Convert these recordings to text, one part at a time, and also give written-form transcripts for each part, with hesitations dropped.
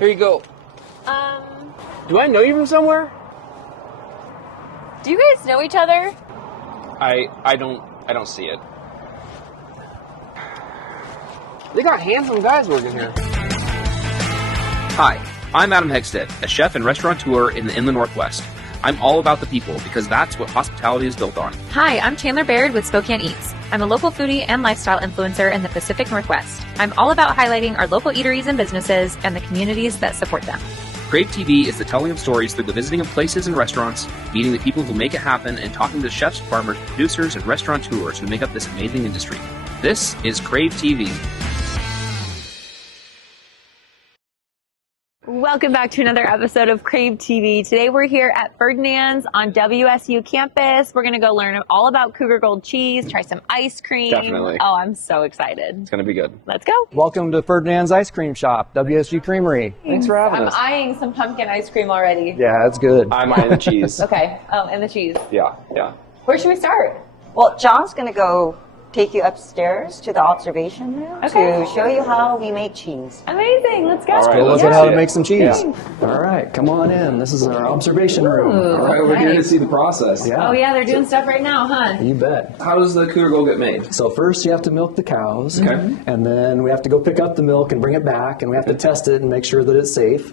Here you go. Do I know you from somewhere? Do you guys know each other? I don't see it. They got handsome guys working here. Hi, I'm Adam Hegstead, a chef and restaurateur in the Inland Northwest. I'm all about the people because that's what hospitality is built on. Hi, I'm Chandler Baird with Spokane Eats. I'm a local foodie and lifestyle influencer in the Pacific Northwest. I'm all about highlighting our local eateries and businesses and the communities that support them. Crave TV is the telling of stories through the visiting of places and restaurants, meeting the people who make it happen, and talking to chefs, farmers, producers, and restaurateurs who make up this amazing industry. This is Crave TV. Welcome back to another episode of Crave TV. Today we're here at Ferdinand's on WSU campus. We're going to go learn all about Cougar Gold cheese, try some ice cream. Definitely. Oh, I'm so excited. It's going to be good. Let's go. Welcome to Ferdinand's Ice Cream Shop, WSU Creamery. Thanks for having I'm us. eyeing some pumpkin ice cream already. Yeah, it's good. I'm eyeing the cheese. Okay. Oh, and the cheese. Yeah. Where should we start? Well, John's going to go take you upstairs to the observation room Okay. to show you how we make cheese. Amazing. Let's go. All right, Go let's look at see how to it. make some cheese. Yeah. All right, come on in. This is our observation room. All right, we're here to nice. see the process. Yeah. Oh, yeah, they're doing stuff right now, huh? You bet. How does the Cougar Gold get made? So first you have to milk the cows, Okay. and then we have to go pick up the milk and bring it back, and we have to test it and make sure that it's safe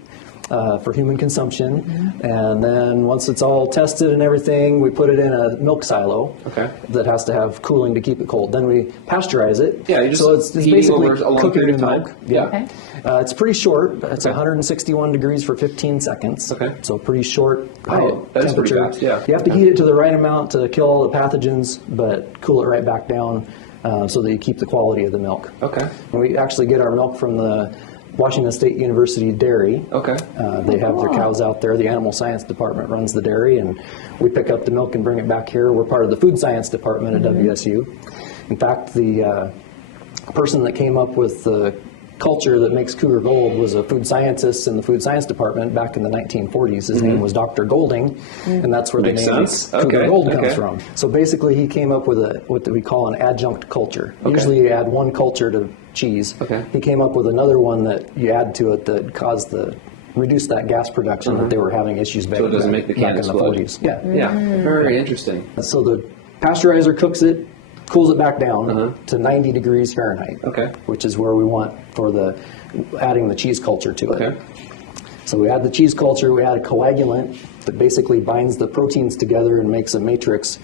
for human consumption. And then once it's all tested and everything, we put it in a milk silo Okay. that has to have cooling to keep it cold. Then we pasteurize it. Yeah, you just so it's heating basically over a long cooking period the of time. milk. Yeah. Okay. It's pretty short. It's Okay. 161 degrees for 15 seconds. Okay. So pretty short high that is pretty temperature. fast, yeah. You have to heat it to the right amount to kill all the pathogens, but cool it right back down so that you keep the quality of the milk. Okay. And we actually get our milk from the Washington State University dairy. Okay. They have their cows out there. The Animal Science Department runs the dairy, and we pick up the milk and bring it back here. We're part of the Food Science Department at WSU. In fact, the person that came up with the culture that makes Cougar Gold was a food scientist in the Food Science Department back in the 1940s. His name was Dr. Golding, and that's where Makes the name sense. Cougar Okay, Gold okay. comes from. So basically, he came up with what we call an adjunct culture. Usually, you add one culture to cheese. Okay. He came up with another one that you add to it that caused reduce that gas production that they were having issues back, So it doesn't make the back in cans the flood. 40s. Yeah. Yeah. Very interesting. So the pasteurizer cooks it, cools it back down to 90 degrees Fahrenheit. Okay. Which is where we want for adding the cheese culture to it. Okay. So we add the cheese culture, we add a coagulant that basically binds the proteins together and makes a matrix.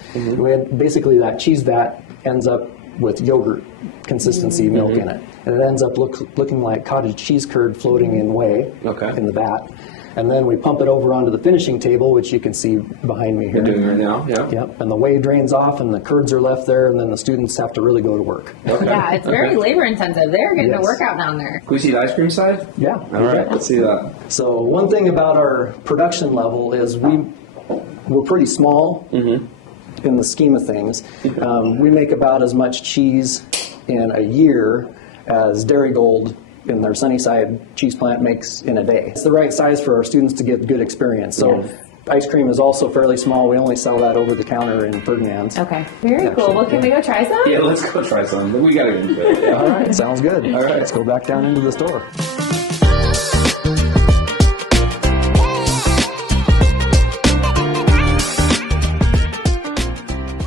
Basically that cheese vat ends up with yogurt consistency milk in it. And it ends up looking like cottage cheese curd floating in whey in the vat. And then we pump it over onto the finishing table, which you can see behind me here. You're doing it right now. Yeah. Yep, and the whey drains off and the curds are left there, and then the students have to really go to work. Okay. Yeah, it's very labor intensive. They're getting a Yes. workout down there. Can we see the ice cream side? Yeah. All right. Let's see that. So one thing about our production level is we're pretty small in the scheme of things. We make about as much cheese in a year as Dairy Gold in their Sunnyside cheese plant makes in a day. It's the right size for our students to get good experience. So ice cream is also fairly small. We only sell that over the counter in Ferdinand's. Okay. Very cool. Well, can we go try some? Yeah, let's go try some. We got to do it. All right, sounds good. All right. Let's go back down into the store.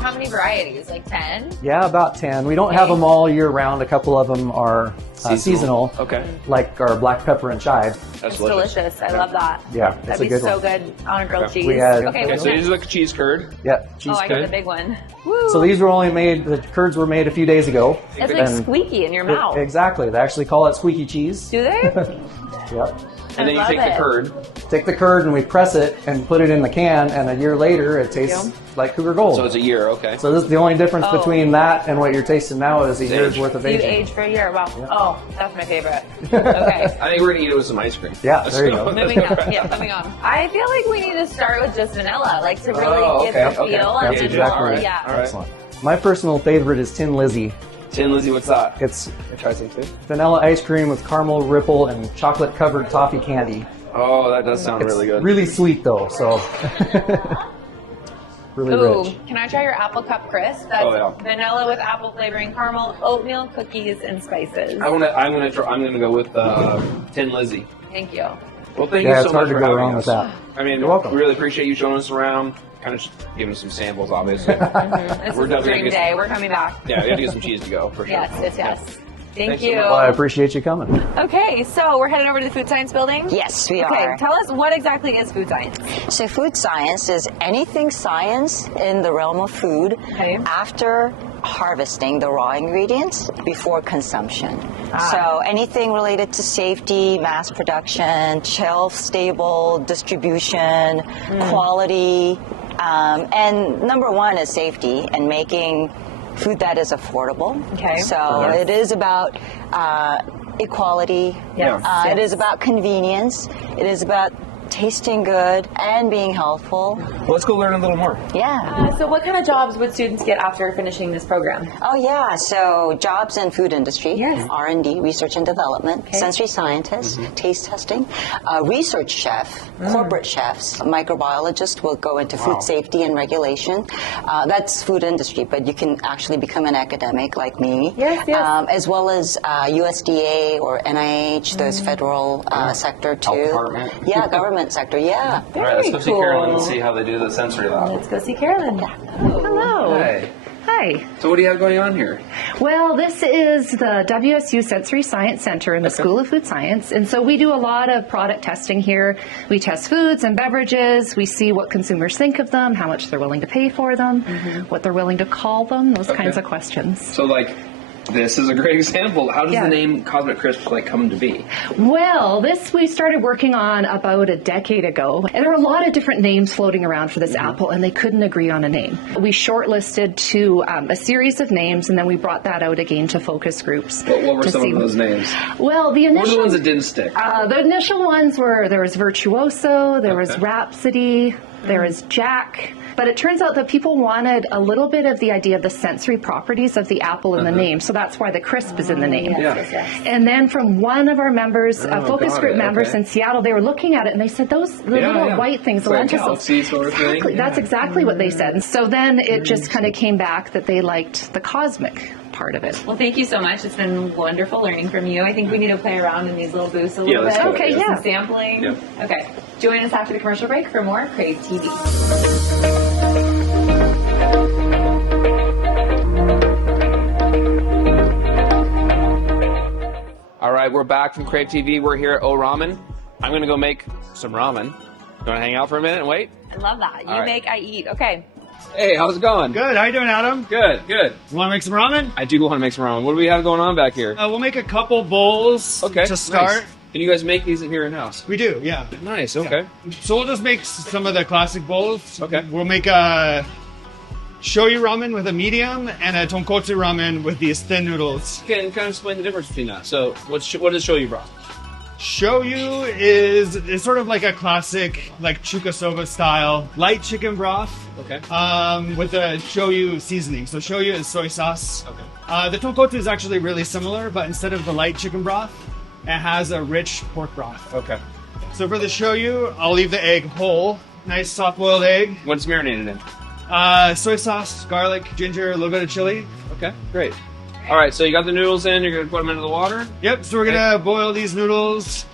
How many varieties? Like 10? Yeah, about 10. We don't have them all year round. A couple of them are seasonal, Okay. like our black pepper and chive. It's delicious. I love that. Yeah, it's That'd a be good so one. good on a grilled cheese. We had- okay, Okay, what's so next? these are like cheese curd. Yeah, cheese Oh, I got curd. the big one. Woo. So these were only made, the curds were made a few days ago. It's like And- squeaky in your mouth. Exactly. They actually call it squeaky cheese. Do they? Yep. And then you love take it. the curd. Take the curd and we press it and put it in the can, and a year later it tastes like Cougar Gold. So it's a year, okay. So this is the only difference Oh. between that and what you're tasting now is a year's age. worth of You aging. age for a year. Wow. Oh, that's my favorite. Okay. I think we're going to eat it with some ice cream. Yeah, there you go. Moving on. Yeah, moving on. I feel like we need to start with just vanilla, like to really Oh, get okay, the okay. feel. Okay, And then exactly we'll- right. Yeah. All right. Excellent. My personal favorite is Tin Lizzy. Tin Lizzy, what's that? It's Try some too. vanilla ice cream with caramel ripple and chocolate covered toffee candy. Oh, that does sound really good. Really sweet though, so. really Ooh, rich. can I try your apple cup crisp? That's vanilla with apple flavoring, caramel, oatmeal, cookies, and spices. I'm gonna go with Tin Lizzy. Thank you. Well, thank you so it's much hard to for go having wrong us. with that. I mean, You're welcome. we really appreciate you showing us around. Kind of just giving us some samples, obviously. This We're is a definitely dream gonna day. We're coming back. Yeah, we have to get some cheese to go for sure. Yes. Thank Thanks so you. much. Well, I appreciate you coming. Okay, so we're headed over to the Food Science building? Yes, we Okay, are. tell us what exactly is food science? So food science is anything science in the realm of food after harvesting the raw ingredients before consumption. So anything related to safety, mass production, shelf stable distribution, quality, and number one is safety and making food that is affordable. Okay. So it is about equality. It is about convenience. It is about tasting good and being healthful. Well, let's go learn a little more. Yeah. So what kind of jobs would students get after finishing this program? Oh yeah. So jobs in food industry, Yes. R&D, research and development, sensory scientists, taste testing, research chef, corporate chefs, microbiologist will go into food safety and regulation. That's food industry, but you can actually become an academic like me. Yes. As well as USDA or NIH, those federal sector too. Health department. Yeah, government sector. Yeah. All right, let's go see cool. Carolyn and see how they do the sensory lab. Let's go see Carolyn. Hello. Hey. Hi. So what do you have going on here? Well, this is the WSU Sensory Science Center in the School of Food Science. And so we do a lot of product testing here. We test foods and beverages. We see what consumers think of them, how much they're willing to pay for them, what they're willing to call them, those kinds of questions. So like, this is a great example. How does the name Cosmic Crisp come to be? Well, this we started working on about a decade ago, and there were a lot of different names floating around for this apple, and they couldn't agree on a name. We shortlisted to a series of names, and then we brought that out again to focus groups. What were some of those names? Well, the What were initial the ones that didn't stick? the initial ones were there was Virtuoso, there was Rhapsody, there was Jack. But it turns out that people wanted a little bit of the idea of the sensory properties of the apple in the name, so that's why the crisp is in the name. And then from one of our members, focus group members in Seattle, they were looking at it and they said, those the little white things, the like lentils. galaxy sort of Exactly, thing. that's exactly what they said. And so then it just kind of came back that they liked the cosmic part of it. Well, thank you so much. It's been wonderful learning from you. I think we need to play around in these little booths a little let's bit. do it. Okay, Some sampling. Okay. Join us after the commercial break for more Crave TV. All right, we're back from Crave TV. We're here at O-Ramen. I'm going to go make some ramen. You want to hang out for a minute and wait? I love that. You All right. make, I eat. Okay. Hey, how's it going? Good. How you doing, Adam? Good. You want to make some ramen? I do want to make some ramen. What do we have going on back here? We'll make a couple bowls to start. Nice. Can you guys make these in here in-house? We do, yeah. Nice, okay. So we'll just make some of the classic bowls. Okay. We'll make a shoyu ramen with a medium and a tonkotsu ramen with these thin noodles. Can kind of explain the difference between that. So what is shoyu broth? Shoyu is sort of like a classic, like chuka soba style, light chicken broth. Okay. With a shoyu seasoning. So shoyu is soy sauce. Okay. The tonkotsu is actually really similar, but instead of the light chicken broth, it has a rich pork broth. Okay. So for the shoyu, I'll leave the egg whole. Nice soft-boiled egg. What's marinated in? Soy sauce, garlic, ginger, a little bit of chili. Okay, great. All right, so you got the noodles in. You're going to put them into the water? Yep, so we're going to boil these noodles,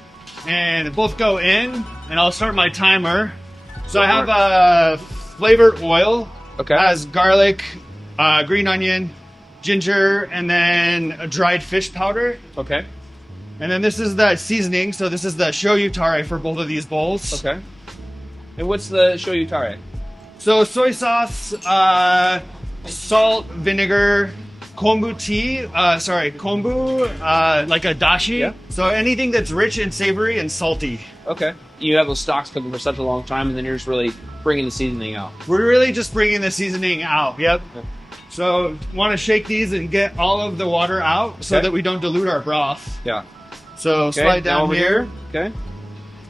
and both go in, and I'll start my timer. So I have flavored oil. Okay. It has garlic, green onion, ginger, and then a dried fish powder. Okay. And then this is the seasoning, so this is the shoyu tare for both of these bowls. Okay. And what's the shoyu tare? So soy sauce, salt, vinegar, kombu tea, kombu, like a dashi. Yeah. So anything that's rich and savory and salty. Okay. You have those stocks cooking for such a long time, and then you're just really bringing the seasoning out. We're really just bringing the seasoning out. Yep. Okay. So want to shake these and get all of the water out so Okay. that we don't dilute our broth. Yeah. So Okay, slide now down over here. Okay.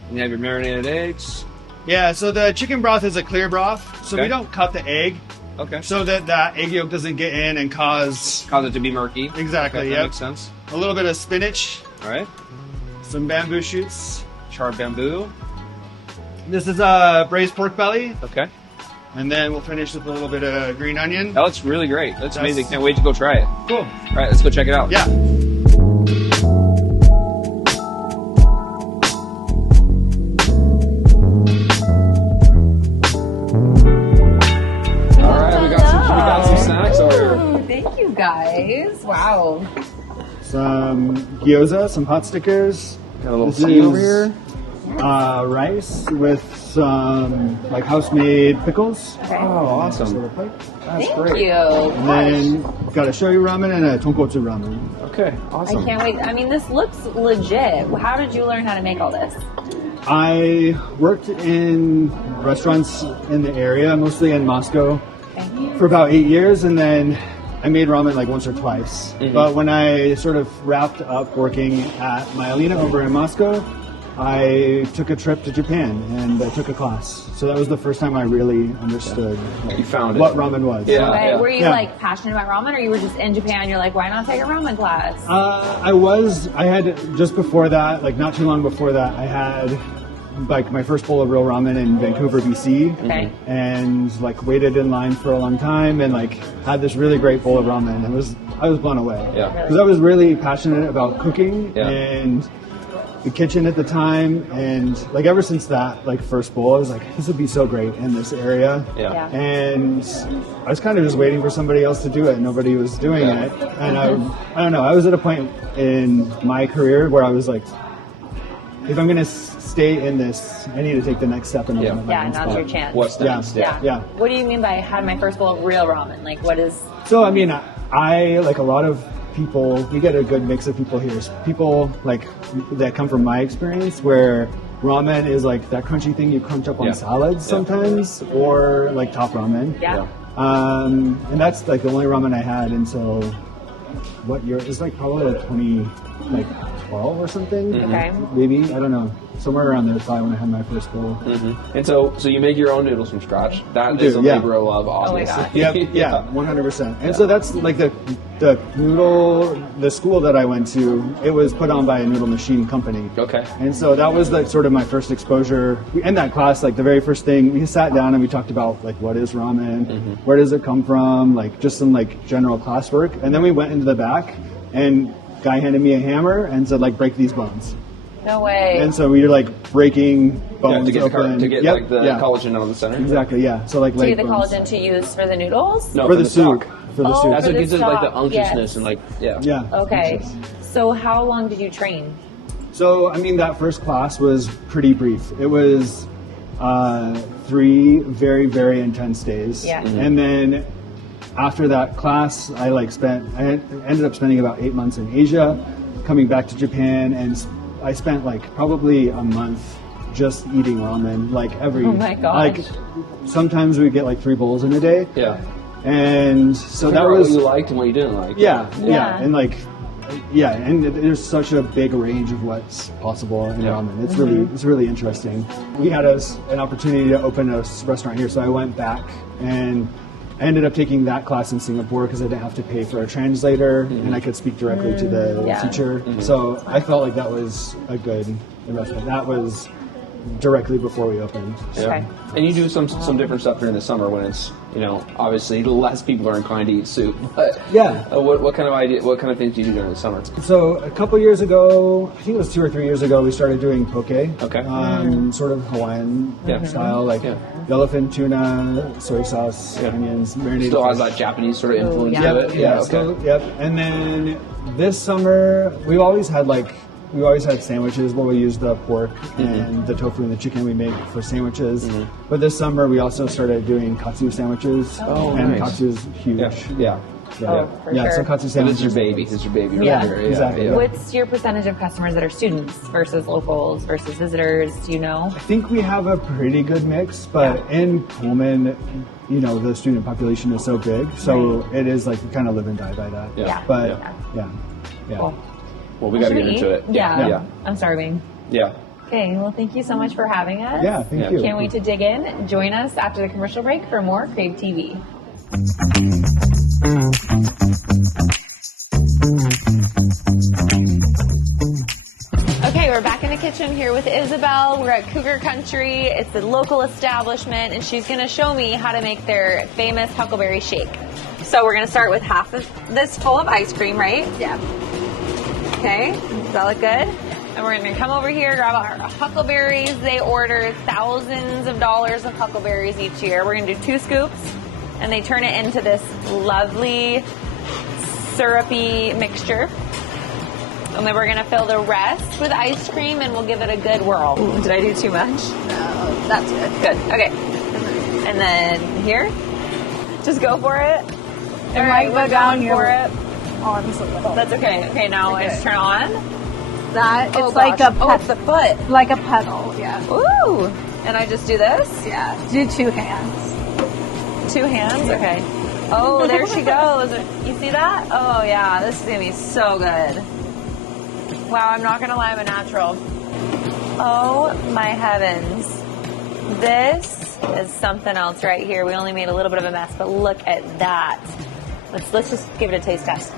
And you have your marinated eggs. Yeah, so the chicken broth is a clear broth, so Okay. we don't cut the egg Okay. so that that egg yolk doesn't get in and cause Cause it to be murky. exactly. Okay, that Yep. makes sense. A little bit of spinach, All right. some bamboo shoots. Charred bamboo. This is a braised pork belly. Okay. And then we'll finish with a little bit of green onion. That looks really great. That's amazing. Can't wait to go try it. Cool. All right, let's go check it out. Yeah. All right, we got some snacks over here. Oh, thank you guys. Wow. Some gyoza, some pot stickers. Got a little This tea is, over here. Rice with some like house-made pickles. Oh, awesome. That's Thank great. you. And then got a shoyu ramen and a tonkotsu ramen. Okay, awesome. I can't wait. I mean, this looks legit. How did you learn how to make all this? I worked in restaurants in the area, mostly in Moscow, for about 8 years, and then I made ramen like once or twice. But when I sort of wrapped up working at Myelina over in Moscow, I took a trip to Japan and I took a class. So that was the first time I really understood You found it. what ramen was. Yeah. Okay. Were you Yeah. like passionate about ramen, or you were just in Japan? You're like, why not take a ramen class? I had just before that, like not too long before that, I had like my first bowl of real ramen in Vancouver, BC. Okay. And like waited in line for a long time and like had this really great bowl of ramen. I was blown away. Yeah. Because I was really passionate about cooking Yeah. and the kitchen at the time, and like ever since that like first bowl, I was like, this would be so great in this area. Yeah. And I was kind of just waiting for somebody else to do it. Nobody was doing Yeah. it, and I don't know. I was at a point in my career where I was like, if I'm gonna stay in this, I need to take the next step and open up my Yeah, own now's spot. your chance. What's Yeah. next? Yeah. What do you mean by I had my first bowl of real ramen? Like, what is? So I mean, I like a lot of people. We get a good mix of people here. People like that come from my experience, where ramen is like that crunchy thing you crunch up on Yeah. salads sometimes, or like top ramen. Yeah. And that's like the only ramen I had until what year? It's like probably like 2012 or something. Okay. Maybe, I don't know. Somewhere around there, probably when I had my first bowl. And so you make your own noodles from scratch. That is a yeah. labor of love, obviously. God. Yeah, 100%. And so that's like the noodle, the school that I went to, it was put on by a noodle machine company. Okay. And so that was like sort of my first exposure. In that class, like the very first thing, we sat down and we talked about like what is ramen, where does it come from, like just some like general classwork. And then we went into the back and guy handed me a hammer and said like break these bones. No way. And so we were like breaking bones to get, open. to get Yep, like the collagen out of the center. Exactly, yeah. So like to leg get the bones. collagen to use for the noodles? No, For the soup. stock. For the Oh, soup. That's for what the gives it like the stock, unctuousness yes. and like, yeah. Yeah. Okay. So how long did you train? So, I mean, that first class was pretty brief. It was 3 very, very intense days. Yeah. And then after that class, I ended up spending about 8 months in Asia, coming back to Japan, and I spent like probably a month just eating ramen, like every. Oh my gosh. Like sometimes we get like 3 bowls in a day. Yeah. And so that Figure out was. what you liked and what you didn't like. Yeah, Yeah. and like, yeah, and there's such a big range of what's possible in ramen. It's really interesting. We had an opportunity to open a restaurant here, so I went back and I ended up taking that class in Singapore because I didn't have to pay for a translator and I could speak directly to the teacher. So I felt like that was a good investment. That was directly before we opened. Yeah. Okay. And you do some different stuff during the summer when it's, obviously less people are inclined to eat soup. But Yeah. what kind of things do you do during the summer? So a couple years ago, I think it was 2 or 3 years ago, we started doing poke. Okay. Sort of Hawaiian Yeah. style, like yellowfin tuna, soy sauce, onions, marinated. Still has fish. that Japanese sort of influence yeah. to it. Yeah, okay. still, yep. And then this summer, we always had sandwiches where we use the pork and the tofu and the chicken we make for sandwiches. But this summer, we also started doing katsu sandwiches. Oh, and nice. katsu is huge. Yeah. Oh, for Yeah, sure. so katsu But sandwiches. it's your baby. It's your baby right Yeah. there. Exactly. Yeah. What's your percentage of customers that are students versus locals versus visitors? Do you know? I think we have a pretty good mix, but in Pullman, the student population is so big, so it is like we kind of live and die by that. Yeah. But yeah. Cool. Well, we got to Should get we into eat? it. Yeah. Yeah. I'm starving. Yeah. Okay, well, thank you so much for having us. Yeah, thank Yeah. you. Can't wait to dig in. Join us after the commercial break for more Crave TV. Okay, we're back in the kitchen here with Isabel. We're at Cougar Country. It's a local establishment, and she's going to show me how to make their famous huckleberry shake. So we're going to start with half of this full of ice cream, right? Yeah. Okay, does that look good? And we're going to come over here, grab our huckleberries. They order thousands of dollars of huckleberries each year. We're going to do 2 scoops, and they turn it into this lovely syrupy mixture. And then we're going to fill the rest with ice cream, and we'll give it a good whirl. Ooh, did I do too much? No, that's good. Good, okay. And then here, just go for it. It might go down for it. Oh, I'm so little. That's okay. Okay, now Okay. let's turn on. That it's Oh, like gosh. a It's the foot. like a pedal. Yeah. Ooh. And I just do this? Yeah. Do 2 hands. 2 hands? Okay. Oh, there she goes. You see that? Oh, yeah. This is going to be so good. Wow, I'm not going to lie. I'm a natural. Oh, my heavens. This is something else right here. We only made a little bit of a mess, but look at that. Let's just give it a taste test.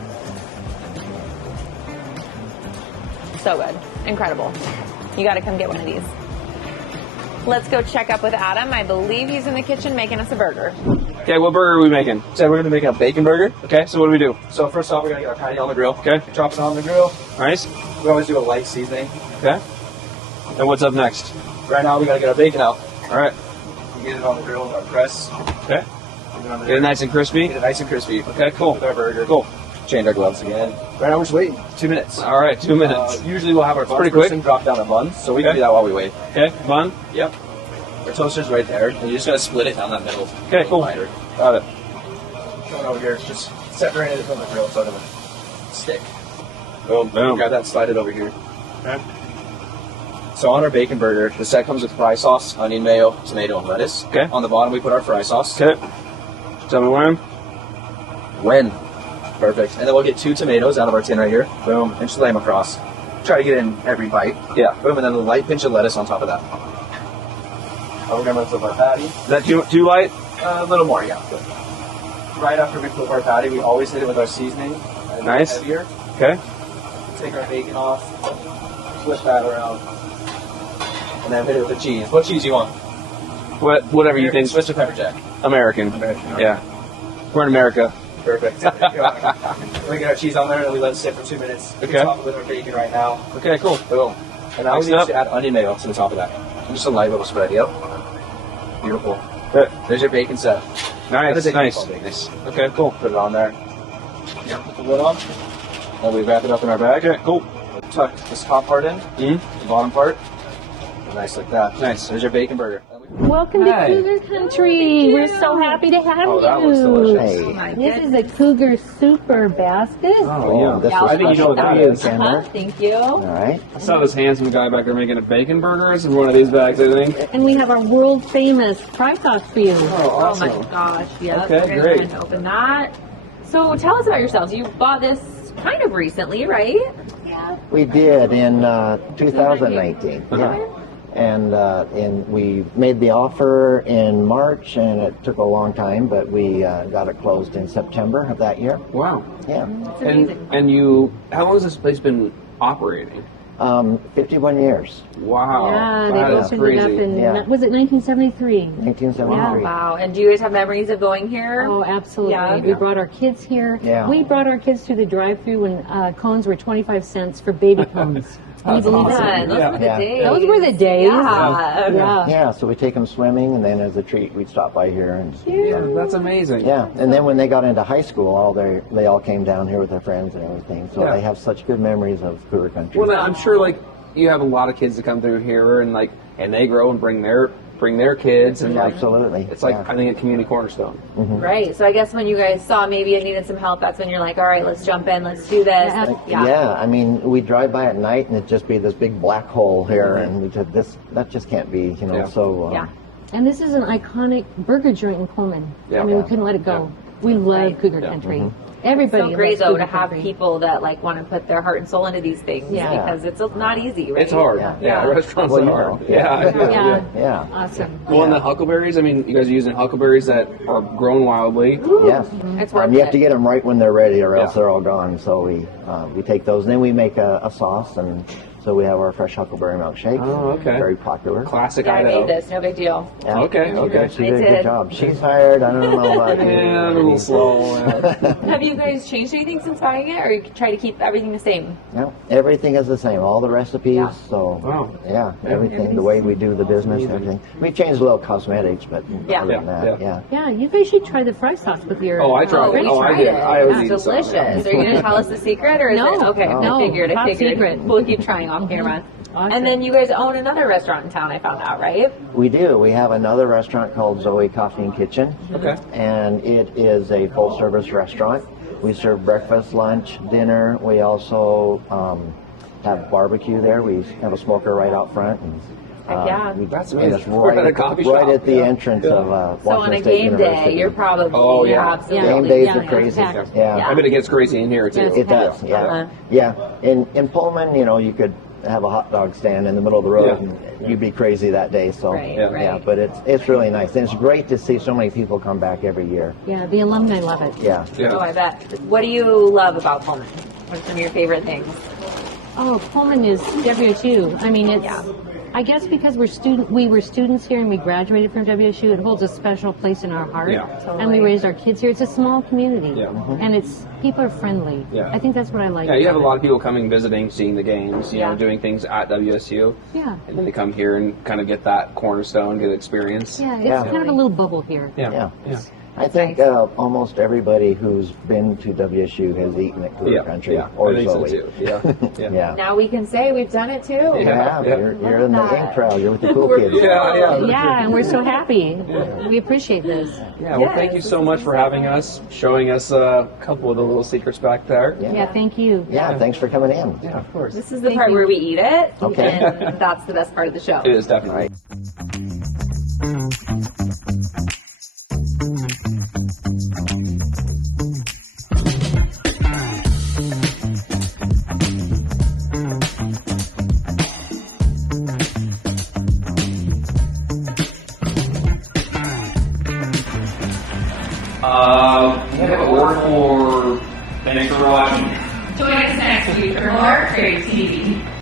So good. Incredible. You got to come get one of these. Let's go check up with Adam. I believe he's in the kitchen making us a burger. Okay, what burger are we making? So we're going to be making a bacon burger. Okay, so what do we do? So first off, we're going to get our patty on the grill. Okay. Chop it on the grill. Nice. We always do a light seasoning. Okay. And what's up next? Right now, we got to get our bacon out. All right. We get it on the grill with our press. Okay. Get it nice and crispy? Get it nice and crispy. Okay, cool. With our burger. Cool. Change our gloves again. Right now, we're just waiting. 2 minutes. All right, 2 minutes. Usually, we'll have our pretty person quick. drop down a bun, so we Okay. can do that while we wait. Okay, bun? Yep. Our toaster's right there, and you just got to split it down that middle. Okay, cool. Lighter. Got it. Coming over here, it's just separated it from the grill so it doesn't stick. Boom, boom. Grab that, slide it over here. Okay. So on our bacon burger, the set comes with fry sauce, onion mayo, tomato, and lettuce. Okay. On the bottom, we put our fry sauce. Okay. Tell me when. When. Perfect. And then we'll get 2 tomatoes out of our tin right here. Boom. And just lay them across. Try to get in every bite. Yeah. Boom. And then a light pinch of lettuce on top of that. We're going to flip our patty. Is that too light? A little more, yeah. Good. Right after we flip our patty, we always hit it with our seasoning. And Nice. Heavier. Okay. Take our bacon off. Flip that around. And then hit it with the cheese. What cheese do you want? Whatever you think. Swiss or pepper jack? American. Yeah. We're in America. Perfect. We get our cheese on there and we let it sit for 2 minutes. We Okay. top it with our bacon right now. Okay, cool. Boom. And now Next we need up. to add onion mayo to the top of that. And just a light little spread. Yep. Beautiful. Okay. There's your bacon set. Nice, nice. Nice. Okay, cool. Put it on there. Yep. Put the lid on. And we wrap it up in our bag. Okay, cool. Tuck this top part in. Mm-hmm. The bottom part. Nice like that. Nice. There's your bacon burger. Welcome Hi. to Cougar Country. We're so happy to have Oh, you. that looks delicious. This is a Cougar Super Basket. Oh, yeah. Yeah, I think you know what that is. Thank you. All right. I saw this handsome guy back there making a bacon burgers in one of these bags, I think. And we have our world famous fry sauce for you. Oh, awesome. Oh my gosh, yep. Okay, We're great. going to open that. So tell us about yourselves. You bought this kind of recently, right? We did in 2019. Okay. Yeah. And we made the offer in March, and it took a long time, but we got it closed in September of that year. Wow. Yeah. And you, how long has this place been operating? 51 years. Wow. Yeah, that they is opened crazy. it up in, Yeah. was it 1973? 1973. Wow. And do you guys have memories of going here? Oh, absolutely. Yeah. We brought our kids here. Yeah. We brought our kids through the drive-thru when cones were 25 cents for baby cones. Can you believe that? Those were the Yeah. days. Those were the days. Yeah. Yeah. Yeah, so we take them swimming, and then as a treat, we'd stop by here. And Yeah, that's amazing. yeah, and then when they got into high school, they all came down here with their friends and everything. So Yeah. they have such good memories of Cougar Country. Well, I'm sure like you have a lot of kids that come through here and they grow and bring their kids and like Absolutely. it's like Yeah. I think a community cornerstone. Right. So I guess when you guys saw maybe it needed some help, that's when you're like, all right, let's jump in, let's do this. Yeah, I mean, we drive by at night and it'd just be this big black hole here, and we said, that just can't be, you know. Yeah. So Yeah. And this is an iconic burger joint in Pullman. Yeah. I mean, we couldn't let it go. We love Cougar Country. Everybody It's so great loves though Cougar to have Country. people that like want to put their heart and soul into these things Yeah. because it's not easy, right? It's hard. Yeah. Yeah, restaurants Well, are you hard. know. Yeah. Yeah. Yeah. Awesome. Well, and the huckleberries, I mean, you guys are using huckleberries that are grown wildly. Yes. It's worth You have it. to get them right when they're ready, or else Yeah. they're all gone. So we take those, and then we make a sauce and So we have our fresh huckleberry milkshake. Oh, okay. Very popular. Classic Yeah, I Idaho. made this. No big deal. Yeah. Okay. She did a did. good job. She's hired. I don't know about you. Yeah, a little slow. Have you guys changed anything since buying it, or you try to keep everything the same? No, everything is the same. All the recipes. Yeah. So Wow. yeah, everything. The way we do the business, everything. We've changed a little cosmetics, but Yeah. other than that, Yeah. Yeah, you guys should try the fry sauce with your. Oh, I tried it. we Oh, I tried did. it. I always It's eat some. delicious. Are you going to tell us the secret, or is No. it okay? No. I figured. Top secret. We'll keep trying off camera. Awesome. And then you guys own another restaurant in town. I found out, right? We do. We have another restaurant called Zoe Coffee and Kitchen. Okay. And it is a full-service restaurant. We serve breakfast, lunch, dinner. We also have barbecue there. We have a smoker right out front. And, yeah. That's and amazing. it's We're at a coffee shop. right at the Yeah. entrance Yeah. of So on Washington a State game University. day, you're probably Oh, yeah. absolutely. Game days Yeah, are crazy. packed. Yeah. I bet it gets crazy in here too. Yes. It does, yeah. Uh-huh. Yeah. In Pullman, you could have a hot dog stand in the middle of the road Yeah. and you'd be crazy that day. So Right, Yeah. right. yeah, but it's really nice. And it's great to see so many people come back every year. Yeah, the alumni love it. Yeah. Oh, I bet. What do you love about Pullman? What's some of your favorite things? Oh, Pullman is WSU. I mean, it's. I guess because we were students here and we graduated from WSU, it holds a special place in our heart. Yeah. And we raised our kids here. It's a small community. Yeah. And people are friendly. Yeah. I think that's what I like. Yeah, you have a about lot of people coming, visiting, seeing the games, you know, doing things at WSU. it. Yeah. And then they come here and kind of get that cornerstone, get experience. Yeah, it's Yeah. kind of a little bubble here. Yeah. Yeah. I think almost everybody who's been to WSU has eaten at Cougar Yeah. Country Yeah. or I think so Zoe. too. Yeah. Yeah. Yeah. Now we can say we've done it too. Yeah, Yeah. you're in the in crowd. You're with the cool kids. Yeah. Yeah, and we're so happy. We appreciate this. Yeah, well, thank you so much for having us, showing us a couple of the little secrets back there. Yeah, thank you. Yeah, thanks for coming in. Yeah, of course. This is the part where we eat it, Okay. and that's the best part of the show. It is definitely. We have an order for. Thanks for watching. Join us next week for more Crave TV.